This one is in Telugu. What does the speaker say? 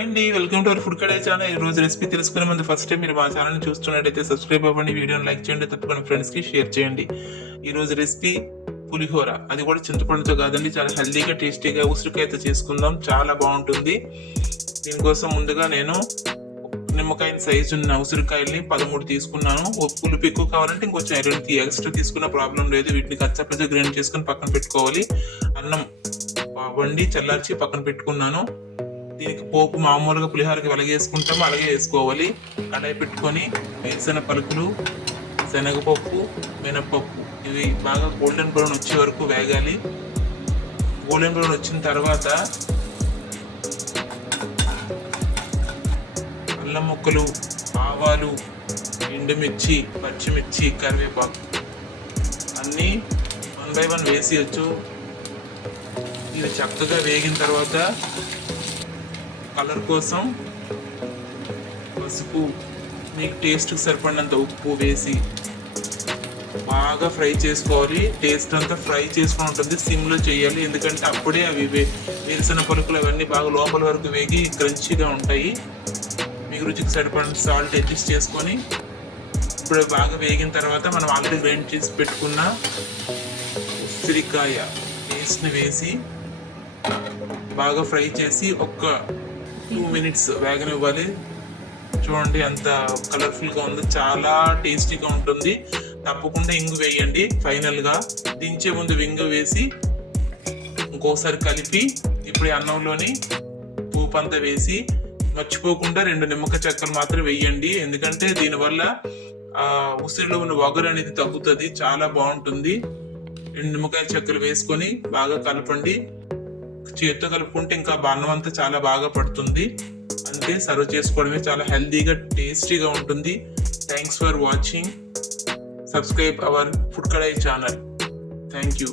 అండి వెల్కమ్ టు అవర్ ఫుడ్ కడే ఛానల్. ఈ రోజు రెసిపీ తెలుసుకునే ముందు ఫస్ట్ టైం మీరు మా ఛానల్ ని చూస్తున్నట్టయితే సబ్స్క్రైబ్ అవ్వండి, వీడియోని లైక్ చేయండి, తప్పకుండా ఫ్రెండ్స్ కి షేర్ చేయండి. ఈ రోజు రెసిపీ పులిహోర, అది కూడా చింతపండుతో కాదండి, చాలా హెల్దీగా టేస్టీగా ఉసిరికాయతో చేసుకుందాం, చాలా బాగుంటుంది. దీనికోసం ముందుగా నేను నిమ్మకాయ సైజు ఉన్న ఉసిరికాయల్ని 13 తీసుకున్నాను. పులుపు ఎక్కువ కావాలంటే ఇంకొంచెం ఎక్స్ట్రా తీసుకున్న ప్రాబ్లం లేదు. వీటిని కచ్చపచ్చ గ్రైండ్ చేసుకుని పక్కన పెట్టుకోవాలి. అన్నం వండి చల్లార్చి పక్కన పెట్టుకున్నాను. దీనికి పోపు మామూలుగా పులిహోరకి వెలగేసుకుంటాము, అలాగే వేసుకోవాలి. కడాయి పెట్టుకొని వేరుశెనగ పలుకులు, శనగపప్పు, మినపప్పు ఇవి బాగా గోల్డెన్ బ్రౌన్ వచ్చే వరకు వేగాలి. గోల్డెన్ బ్రౌన్ వచ్చిన తర్వాత అల్లం ముక్కలు, ఆవాలు, ఎండుమిర్చి, పచ్చిమిర్చి, కరివేపాకు అన్నీ 1 by 1 వేసేయచ్చు. ఇది చక్కగా వేగిన తర్వాత కలర్ కోసం పసుపు, మీకు టేస్ట్కి సరిపడినంత ఉప్పు వేసి బాగా ఫ్రై చేసుకోవాలి. టేస్ట్ అంతా ఫ్రై చేసుకుని ఉంటుంది, సిమ్లో చేయాలి. ఎందుకంటే అప్పుడే అవి వేరుశెనగ పలుకులు అవన్నీ బాగా లోపల వరకు వేగి క్రంచీగా ఉంటాయి. మీకు రుచికి సరిపడిన సాల్ట్ అడ్జస్ట్ చేసుకొని ఇప్పుడు బాగా వేగిన తర్వాత మనం ఆల్రెడీ గ్రైండ్ చేసి పెట్టుకున్న ఉసిరికాయ పేస్ట్ని వేసి బాగా ఫ్రై చేసి ఒక 2 minutes వేగనివ్వాలి. చూడండి ఎంత కలర్ఫుల్గా ఉందో, చాలా టేస్టీగా ఉంటుంది. తప్పకుండా ఇంగు వేయండి. ఫైనల్గా దించే ముందు ఇంగు వేసి ఇంకోసారి కలిపి ఇప్పుడు అన్నంలోని పూపు అంతా వేసి మర్చిపోకుండా 2 నిమ్మకాయ చెక్కలు మాత్రం వేయండి. ఎందుకంటే దీనివల్ల ఉసిరిలో ఉన్న వగరు అనేది తగ్గుతుంది, చాలా బాగుంటుంది. 2 నిమ్మకాయ చెక్కలు వేసుకొని బాగా కలపండి. చేతితో కలుపుకుంటే ఇంకా అన్నం అంతా చాలా బాగా పడుతుంది. అంతే, సర్వ్ చేసుకోవడమే. చాలా హెల్దీగా టేస్టీగా ఉంటుంది. Thanks for watching. Subscribe our food kadai channel. Thank you.